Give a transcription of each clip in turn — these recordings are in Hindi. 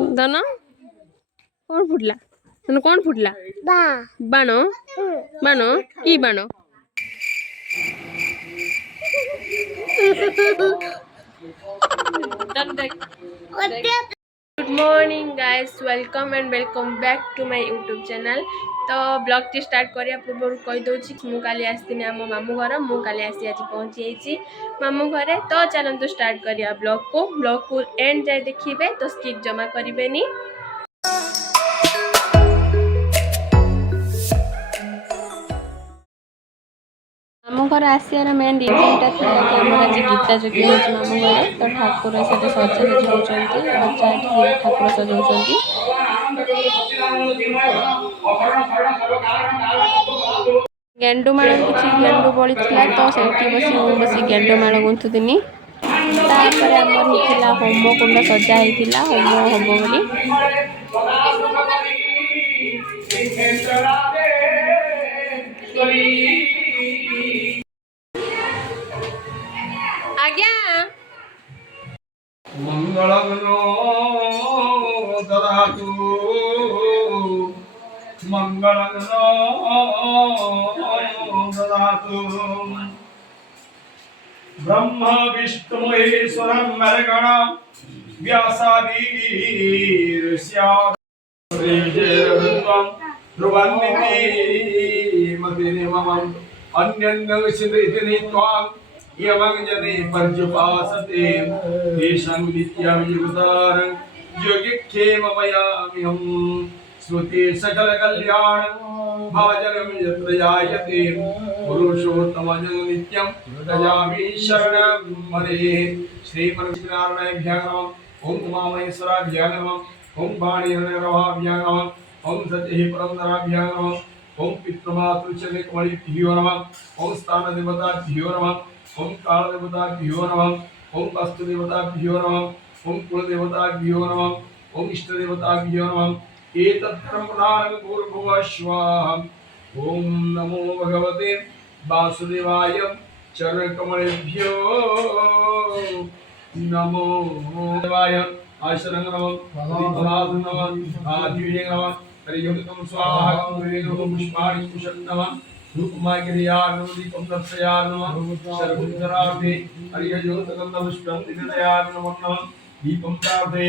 दाना कौन फुटला तने कौन फुटला बाण बाण की बाण good morning guys welcome and welcome back to my YouTube channel. तो ब्लॉग टी स्टार्ट करिया पूर्व कही दूची मु काली आसतीनी आम मामू घर मु काली आसी आज पहुँची जाइए मामू घरे। तो चलतु स्टार्ट करिया ब्लॉग को एंड जाए देखिए तो स्किप जमा करें। मामू घर आसार मेन रिजनटा था कि आम आज गीता जगी हो मामू घर। तो ठाकुर से सजासजी होती ठाकुर सजाऊँगी। गेंडुमाल किसी गेंडु बड़ी तो से बस गेंडुमाल गुंथुनी। तापर आमर होता होम कुंड सजा होता होम हम बोली आज्ञा मंगलमनो ददातु मंगलमनो ददातु ब्रह्म विष्णु महेश्वरं मरगण व्यासादीर्ष्याद्रिजयत्वं ध्रुवन्निति मतिनिममं अन्यन्नं सिद्धिनि त्वां यमं जने पर्युपासते तेषां नित्यं युगतारं योगिक्षेममयामिहं श्रुति सकल कल्याण भाजनं यत्र जायते पुरुषोत्तमं नित्यं भजामि शरणं मरे। श्रीमन्नारायणाभ्यां नमः। ओम उमामहेश्वराभ्यां नमः। ओम वाणीहरणरवाभ्यां नमः। ओम सत्यहि परमनराभ्यां नमः। ओम पितृमातृचरणकमलिभ्यो नमः। ओम स्थानदेवताभ्यो नमः। ओम कालदेवताभ्यो नमः। ओम वास्तुदेवताभ्यो नमः। ओम कुलदेवताभ्यो नमः। ओम इष्टदेवताभ्यो नमः। एतत्प्रधानं भूर्भुवः स्वः। ओम नमो भगवते वासुदेवाय चरणकमलेभ्यो नमो देवाय आशरं नमः दीपनाथ नमः आदिव्य नमः हरिओम स्वाहा कुरेनो पुष्पाणि कुशल नमः रूपमागिरिया नमोदीपं दर्शया नमः सर्वोत्तरार्थे हरिओम दिनदया नमः दीपं प्रार्थे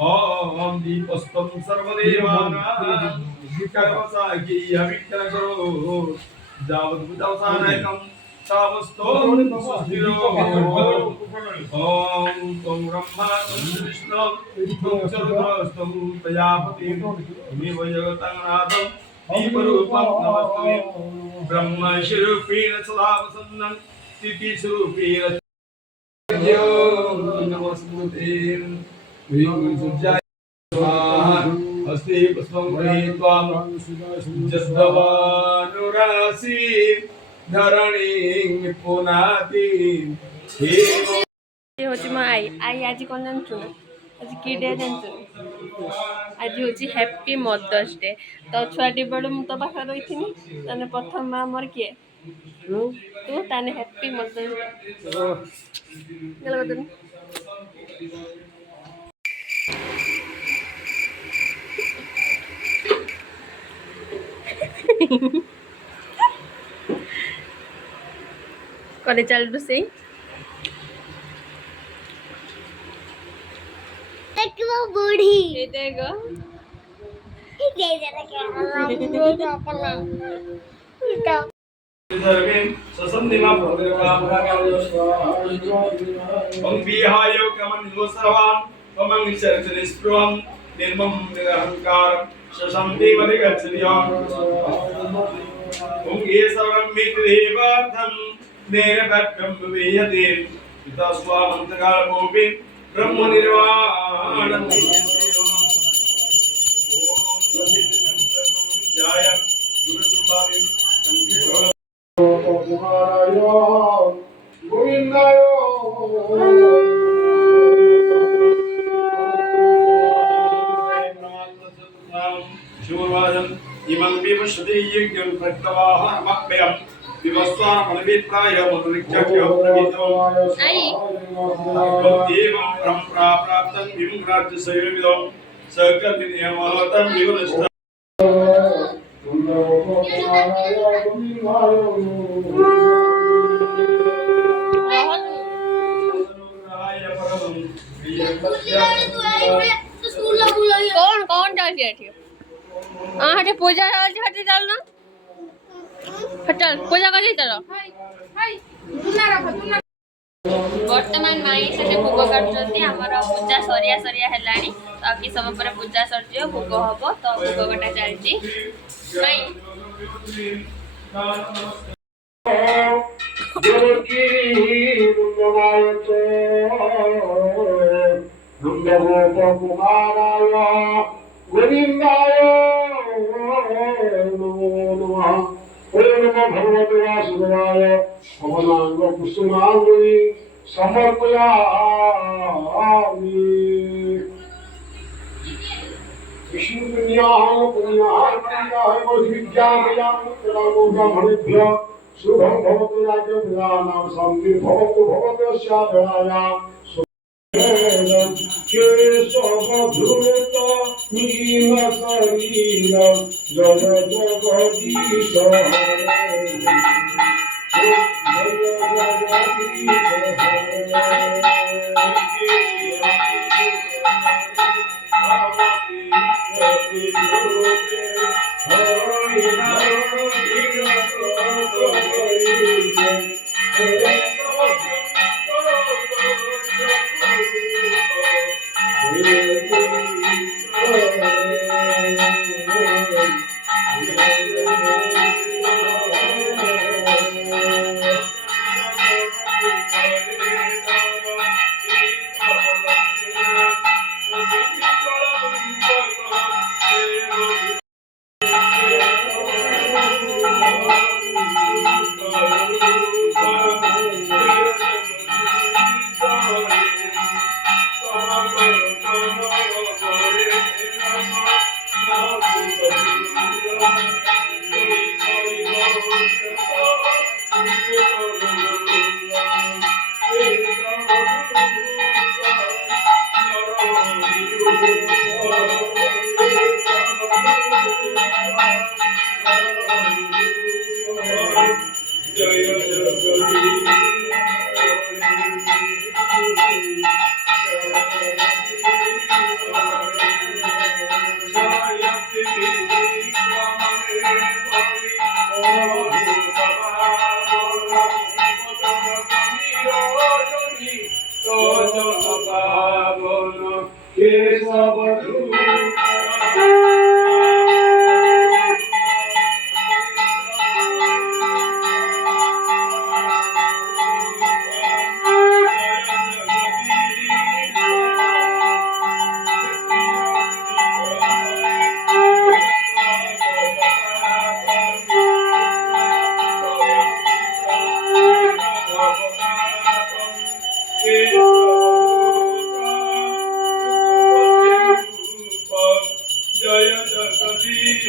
ओम दीपस्तं सर्वदेवानां कर्मसाखी अविक्रमो जावत् बुद्धवसानकं तावस्तो सुस्थिरो ओम त्वं ब्रह्मा त्वं विष्णु त्वं चरुद्रस्त्वं प्रजापति त्वमेव जगतं नाथं दीपरूपं नमस्ते ब्रह्मस्वरूपेण सदा वसन्नं स्थितिस्वरूपेण नमस्ते अस्ति पुष्पं गृहीत्वा जस्दवानुरासि धरणीं पुनाति ये होची म आई आज कोन जानछु आज की डे जानछु आज होची हैप्पी मदर्स डे। तो छुआटी बड़ मु तो पाखा रहिथिनी तने प्रथम मां मोर के तू ताने हैप्पी मदर्स डे गल बदन करे चल से देखो बूढ़ी ये देखो सर्वे ससंधिमा ओम विहायो कमनिलो सर्वान् ओमं निश्चरनिस्पृहं निर्मम निरहंकारं ससंधि मदिगच्छदियं ओम ये सर्वं मितदेवार्थं नेरभक्तं वियते पिता स्वामन्तकालभूमि ब्रह्म निर्वाणं जय गुरुसुभाविं गोविंदाय शिववादं इमं विवशते यज्ञं प्रक्तवाहमभ्यं विवस्वानमनविप्राय मनुरिक्ष्यो प्रवितो आई एवं परम्परा प्राप्तं विमुक्राज्यसयोविदं सकल नियमहतं विवृष्ट कौन कौन जाती है ठीक हाँ हटे पूजा चलती हटे चल ना चल पूजा कर चलो वर्तमान माई से भोग काटुଛନ୍ତି ଆମର ପୂଜା ସରିଆ ସରିଆ ହେଲାଣି ତ ଆଉ କିଛି ସମୟ ପରେ ପୂଜା ସରିଯିବ ଭୋଗ ହବ ତ ଭୋଗ କଟା ଚାଲିଛି ମାଇ गोविंदाय नमो नमः ओम नमो भगवते वासुदेवाय भवनांग कुसुमांगी समर्पयामि विष्णु पुण्याः पुण्याः विद्यामयामि प्रणामो ब्राह्मणेभ्यः शुभं भवतु राज्यप्रदानां शान्तिः भवतु भवतस्यादयाया केशवधूत नील शरीर जय जगदीश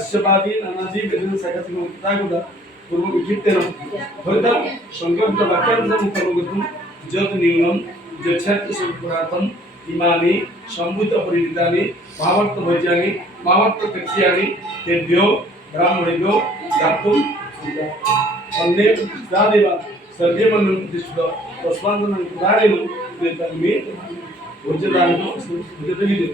अश्वपादी नानाजी बेदन सगति मुक्तागुदा पूर्व विकितेन होता संकल्प वाक्यांश मुक्तमगतुम जत न्यूनम जच्छत संपुरातम इमानि संभूत परिणितानि भावार्थ भज्यानि भावार्थ कक्ष्यानि तेभ्यो ब्राह्मणेभ्यो गातुम अन्ये दादेवा सर्वे मनं प्रतिष्ठित तस्मान्तं पुराणेन प्रेतमे भोज्य दान मुझे तो ही दे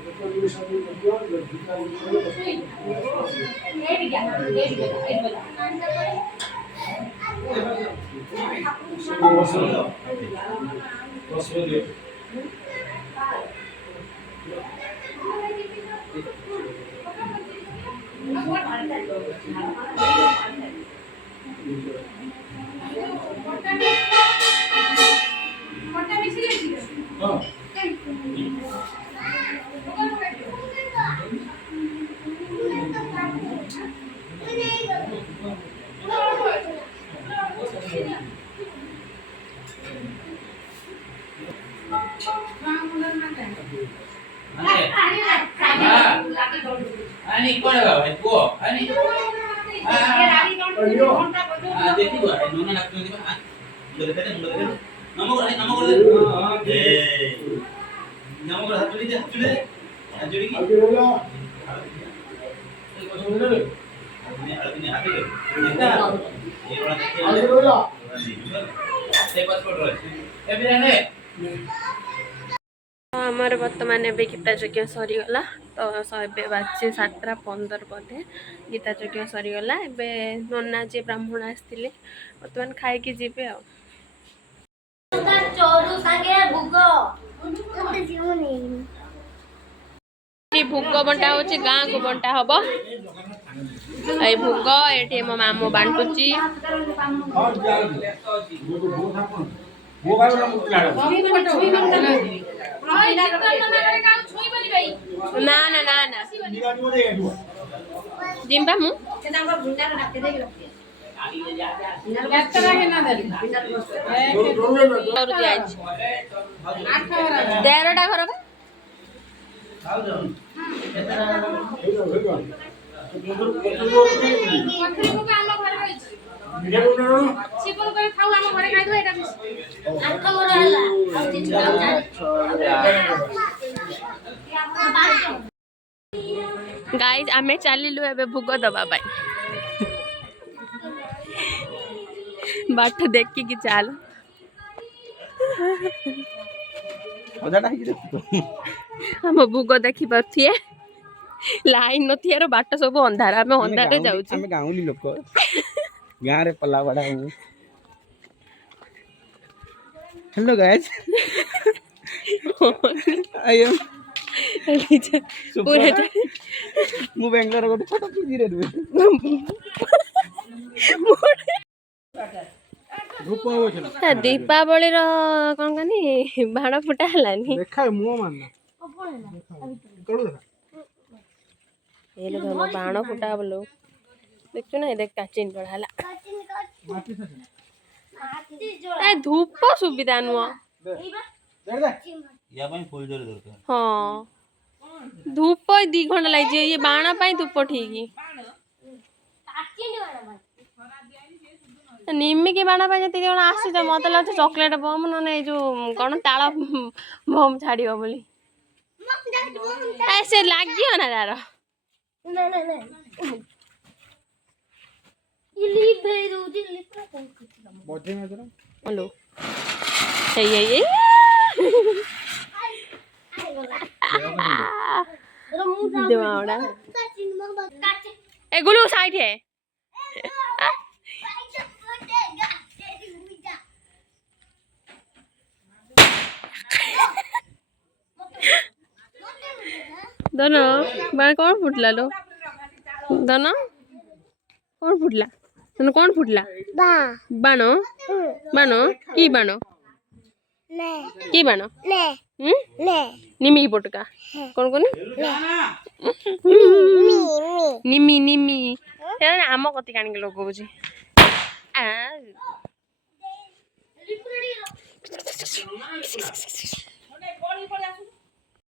हाँ आणि कोण भाई को आणि देखी गो आहे नोना लागतो नी बा मुंडे नमो ए नमो हात जोडी दे हात जोडी की हळदी हात दे देखा ये वाला देखिए पासपोर्ट रहे ए बिराने आमर बर्तमान ए गीता यज्ञ सरीगला तो ए बाजे 7:15 बोधे गीता यज्ञ सरीगला ए नन्ना जी ब्राह्मण आसते बर्तमान खाई जीवे आ भोग बंटा हो गाँ को बंटा हम ये भोग ये मो मामू बांटुची ना ना ना ना जिम्बा मु तेरटा घर गाइस आमे चलिलु एबे भोग दबा बाट देखी कि चल हम भोग देखी पारे लाइन नथियार बाट सब अंधार आम अंधार जाऊँ गाँवली लोक गाँ रे पला बड़ा हेलो गाइस आई एम पूरे मु बेंगलोर गोटे छोट पीजी रे दीपावली कौन कहनी बाण फुटा हलानी देखा मुंह मारना ये लोग बाण फुटा बोलो देखु ना देख काचिन पड़ाला धूप सुविधा नुह या ପାଇଁ ଫୁଲ ଜରି ଦରକାର हाँ धूप 2 घंटा लगे ये बाण पाई धूप ठीक निमी के बाण पाई जति जण आसी मत लगे चॉकलेट बम न जो कौन ताला बम छाड़ बोली ऐसे लगे ना तार हेलो ये ए गुलू साइड है दोनों बाण कौन फुटला लो दोनों कौन फुटला दोनों कौन फुटला बाण बाण की बाण की बाण निमी पटका कौन कौन निमी निमी आम कति काण लगौची